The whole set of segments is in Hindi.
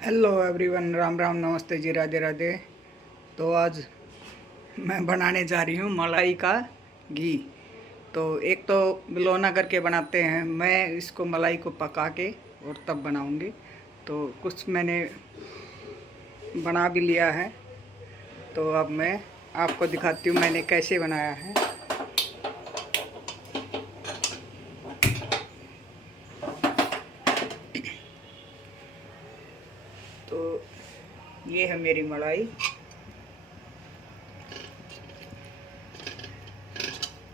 हेलो एवरीवन, राम राम, नमस्ते जी, राधे राधे। तो आज मैं बनाने जा रही हूँ मलाई का घी। तो एक तो बिलोना करके बनाते हैं, मैं इसको मलाई को पका के और तब बनाऊँगी। तो कुछ मैंने बना भी लिया है, तो अब मैं आपको दिखाती हूँ मैंने कैसे बनाया है। तो ये है मेरी मलाई,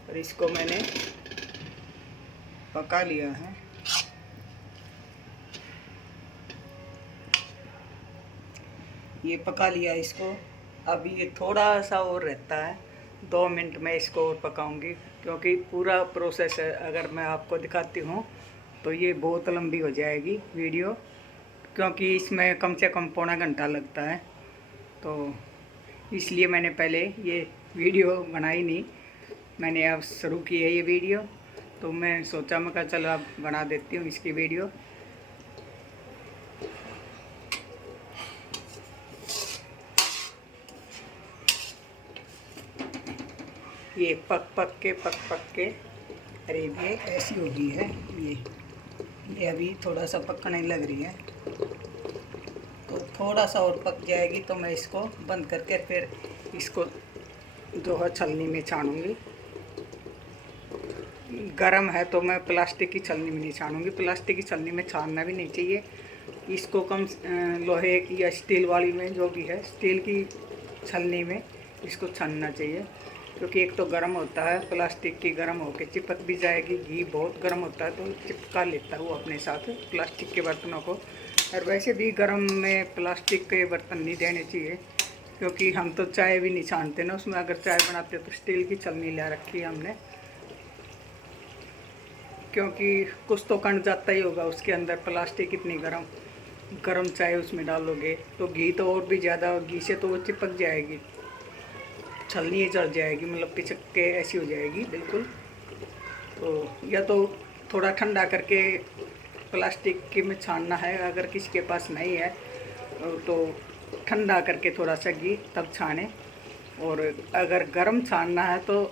और इसको मैंने पका लिया है। ये पका लिया इसको। अब ये थोड़ा सा और रहता है, 2 मिनट में इसको और पकाऊंगी, क्योंकि पूरा प्रोसेस है अगर मैं आपको दिखाती हूँ तो ये बहुत लंबी हो जाएगी वीडियो, क्योंकि इसमें कम से कम पौना घंटा लगता है। तो इसलिए मैंने पहले ये वीडियो बनाई नहीं, मैंने अब शुरू की है ये वीडियो। तो मैं सोचा, मैं कहा चलो अब बना देती हूँ इसकी वीडियो। ये पक पक के करीब ये ऐसी हो गई है। ये अभी थोड़ा सा पकने लग रही है, तो थोड़ा सा और पक जाएगी तो मैं इसको बंद करके फिर इसको जो है छलनी में छानूंगी। गरम है तो मैं प्लास्टिक की छलनी में नहीं छानूंगी, प्लास्टिक की छलनी में छानना भी नहीं चाहिए इसको। कम लोहे की या स्टील वाली में, जो भी है स्टील की छलनी में इसको छानना चाहिए, क्योंकि एक तो गर्म होता है, प्लास्टिक की गर्म होकर चिपक भी जाएगी। घी बहुत गर्म होता है तो चिपका लेता है वो अपने साथ प्लास्टिक के बर्तनों को। और वैसे भी गर्म में प्लास्टिक के बर्तन नहीं देने चाहिए, क्योंकि हम तो चाय भी नहीं छानते ना उसमें। अगर चाय बनाते तो स्टील की छलनी ला रखी है हमने, क्योंकि कुछ तो कण जाता ही होगा उसके अंदर। प्लास्टिक इतनी गर्म चाय उसमें डालोगे तो घी तो और भी ज़्यादा, घी से तो वो चिपक जाएगी, छलनी जल जाएगी, मतलब पिचक के ऐसी हो जाएगी बिल्कुल। तो या तो थोड़ा ठंडा करके प्लास्टिक के में छानना है, अगर किसी के पास नहीं है तो ठंडा करके थोड़ा सा घी तब छाने। और अगर गर्म छानना है तो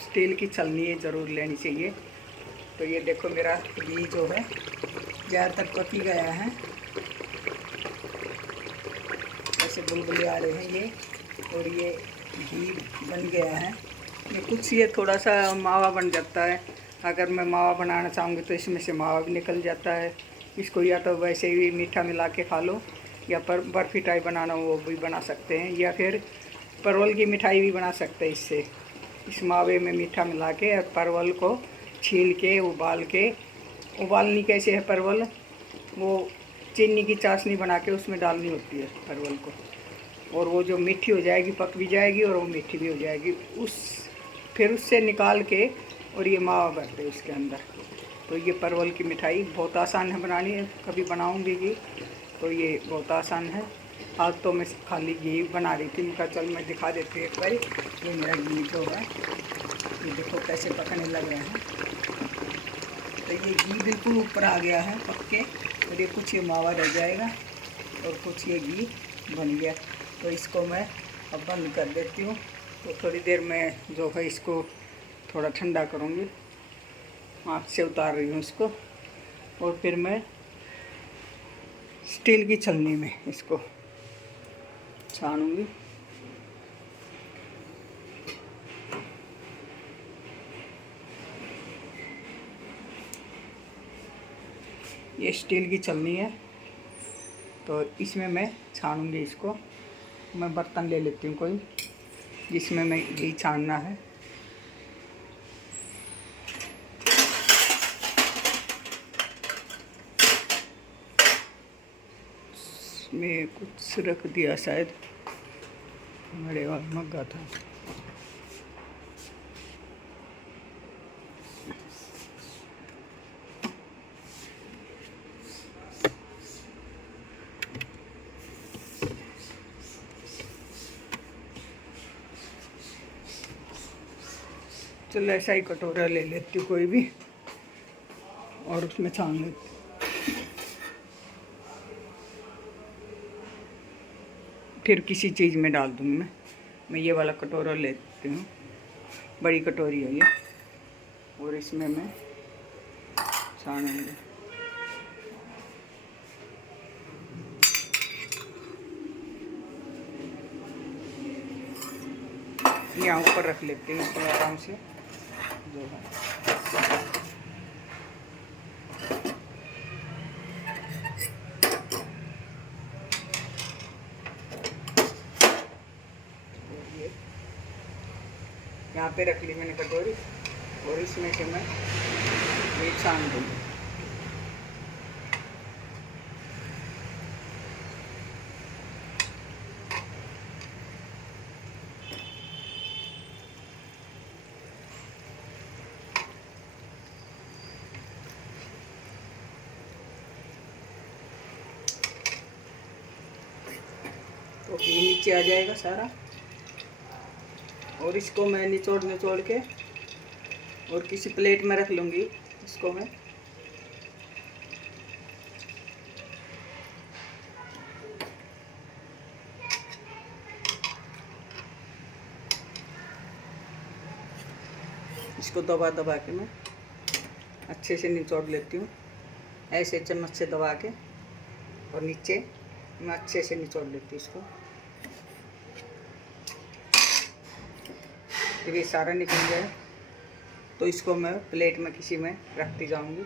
स्टील की छलनी ज़रूर लेनी चाहिए। तो ये देखो मेरा घी जो है ज़्यादातर पक ही गया है, ऐसे बुलबुले आ रहे हैं ये, और ये घी बन गया है। ये कुछ ये थोड़ा सा मावा बन जाता है, अगर मैं मावा बनाना चाहूँगी तो इसमें से मावा भी निकल जाता है। इसको या तो वैसे ही मीठा मिला के खा लो, या पर बर्फ़ी टाइप बनाना वो भी बना सकते हैं, या फिर परवल की मिठाई भी बना सकते हैं इससे। इस मावे में मीठा मिला के और परवल को छील के उबालनी कैसे है परवल, वो चीनी की चाशनी बना के उसमें डालनी होती है परवल को, और वो जो मीठी हो जाएगी, पक भी जाएगी और वो मीठी भी हो जाएगी। फिर उससे निकाल के और ये मावा भरते हैं उसके अंदर। तो ये परवल की मिठाई बहुत आसान है बनानी है, कभी बनाऊंगी घी तो ये बहुत आसान है। आज तो मैं खाली घी बना रही थी, उनका चल मैं दिखा देती हूँ एक बार। ये मेरा घी जो है ये देखो कैसे पकने लग रहा है। तो ये घी बिल्कुल ऊपर आ गया है पक के, और ये कुछ ये मावा रह जाएगा और कुछ ये घी बन गया। तो इसको मैं अब बंद कर देती हूँ। तो थोड़ी देर में जो है इसको थोड़ा ठंडा करूँगी, आँच से उतार रही हूँ इसको, और फिर मैं स्टील की छलनी में इसको छानूँगी। ये स्टील की छलनी है तो इसमें मैं छानूँगी इसको। मैं बर्तन ले लेती हूँ कोई जिसमें मैं घी छानना है। मैं कुछ रख दिया शायद, मेरे और मग्गा था। चलो ऐसा ही कटोरा ले लेती हूँ कोई भी, और उसमें छान लेती हूँ। फिर किसी चीज़ में डाल दूँगी मैं ये वाला कटोरा लेती हूँ, बड़ी कटोरी है ये, और इसमें मैं छानूँगी। यहाँ ऊपर रख लेती हूँ इसमें आराम से जो है। यहाँ पे रख ली मैंने कटोरी, और इसमें से मैं ये छान दूँगी। तो घी नीचे आ जाएगा सारा, और इसको मैं निचोड़ के और किसी प्लेट में रख लूँगी इसको मैं। इसको दबा दबा के मैं अच्छे से निचोड़ लेती हूँ, ऐसे चम्मच से दबा के, और नीचे मैं अच्छे से निचोड़ लेती हूँ इसको। जब ये सारा निकल जाए तो इसको मैं प्लेट में किसी में रखती जाऊंगी।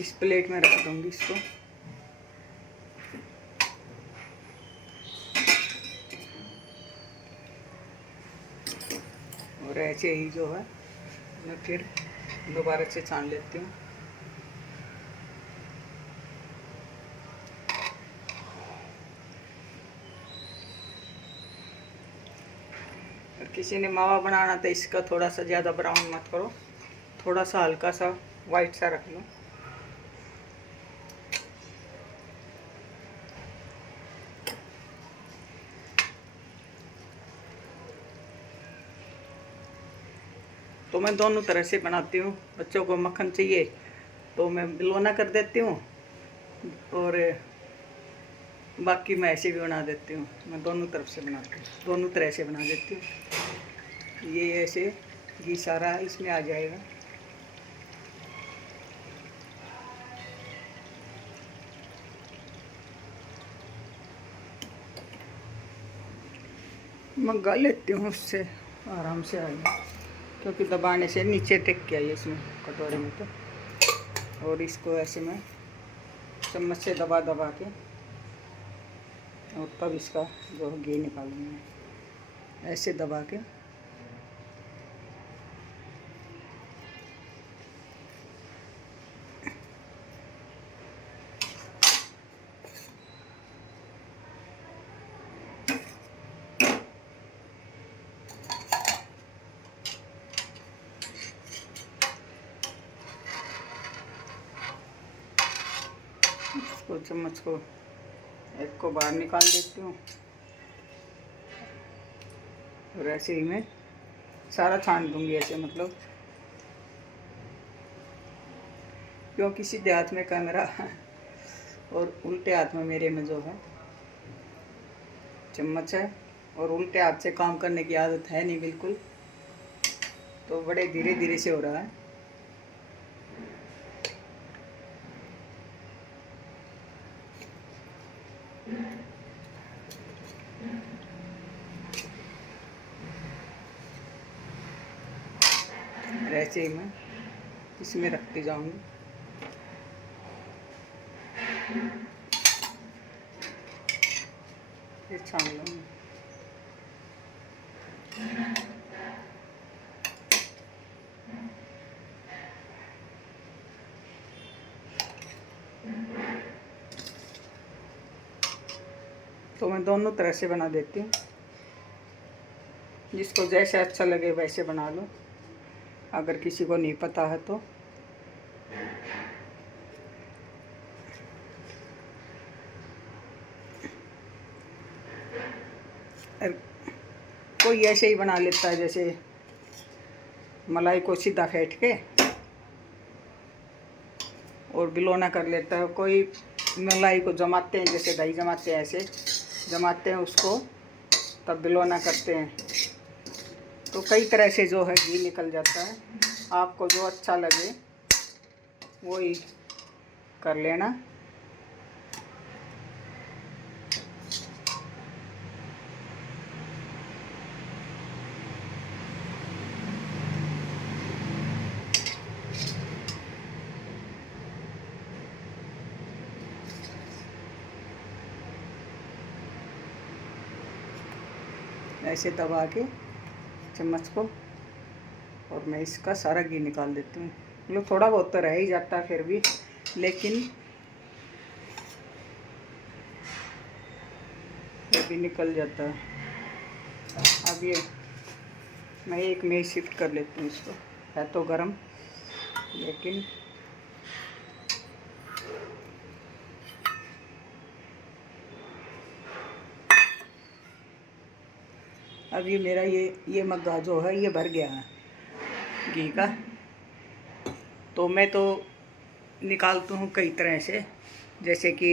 इस प्लेट में रख दूंगी इसको। और ऐसे ही जो है मैं फिर दोबारा से छान लेती हूँ। और किसी ने मावा बनाना तो इसका थोड़ा सा ज़्यादा ब्राउन मत करो, थोड़ा सा हल्का सा वाइट सा रख लो। तो मैं दोनों तरह से बनाती हूँ। बच्चों को मक्खन चाहिए तो मैं बिलोना कर देती हूँ, और बाकी मैं ऐसे भी बना देती हूँ। मैं दोनों तरफ से बनाती हूँ, दोनों तरह से बना देती हूँ। ये ऐसे घी सारा इसमें आ जाएगा। मैं गा लेती हूँ, उससे आराम से आएगा, क्योंकि दबाने से नीचे टिक गया ये इसमें कटोरी में। तो और इसको ऐसे मैं चम्मच से दबा दबा के, और तब इसका जो घी निकालूंगी ऐसे दबा के। इसको चम्मच को एक को बाहर निकाल देती हूँ, और ऐसे ही मैं सारा छान दूंगी ऐसे, मतलब क्योंकि सीधे हाथ में कैमरा और उल्टे हाथ में मेरे में जो है चम्मच है, और उल्टे हाथ से काम करने की आदत है नहीं बिल्कुल, तो बड़े धीरे धीरे से हो रहा है। ऐसे ही मैं इसमें रखती जाऊंगी। फिर छान लूँगी। तो मैं दोनों तरह से बना देती हूँ, जिसको जैसे अच्छा लगे वैसे बना लो, अगर किसी को नहीं पता है तो। कोई ऐसे ही बना लेता है, जैसे मलाई को सीधा फेंट के और बिलोना कर लेता है। कोई मलाई को जमाते हैं, जैसे दही जमाते हैं ऐसे जमाते हैं उसको, तब बिलोना करते हैं। तो कई तरह से जो है घी निकल जाता है। आपको जो अच्छा लगे वो ही कर लेना। ऐसे दबा के चम्मच को, और मैं इसका सारा घी निकाल देती हूँ। मतलब थोड़ा बहुत तो रह ही जाता है फिर भी, लेकिन फिर भी निकल जाता है। अब ये मैं एक में ही शिफ्ट कर लेती हूँ इसको। है तो गरम, लेकिन अब ये मेरा ये मग्गा जो है ये भर गया है घी का। तो मैं तो निकालती हूँ कई तरह से, जैसे कि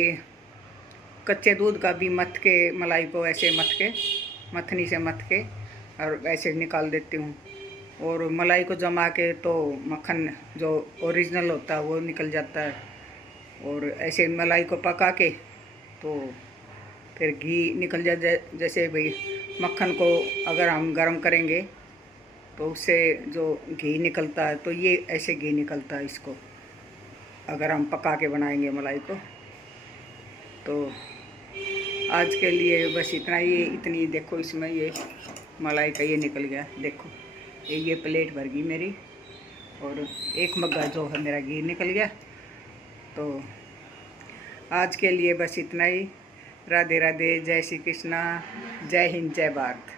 कच्चे दूध का भी मथ के, मलाई को ऐसे मथ के, मथनी से मथ के और ऐसे निकाल देती हूँ। और मलाई को जमा के तो मक्खन जो ओरिजिनल होता है वो निकल जाता है। और ऐसे मलाई को पका के तो फिर घी निकल जाए। जैसे भाई मक्खन को अगर हम गरम करेंगे तो उससे जो घी निकलता है, तो ये ऐसे घी निकलता है इसको, अगर हम पका के बनाएंगे मलाई को। तो आज के लिए बस इतना ही। इतनी देखो इसमें ये मलाई का ये निकल गया, देखो ये प्लेट भर गई मेरी, और एक मग्गा जो है मेरा घी निकल गया। तो आज के लिए बस इतना ही। राधे राधे, जय श्री कृष्णा, जय हिंद, जय भारत।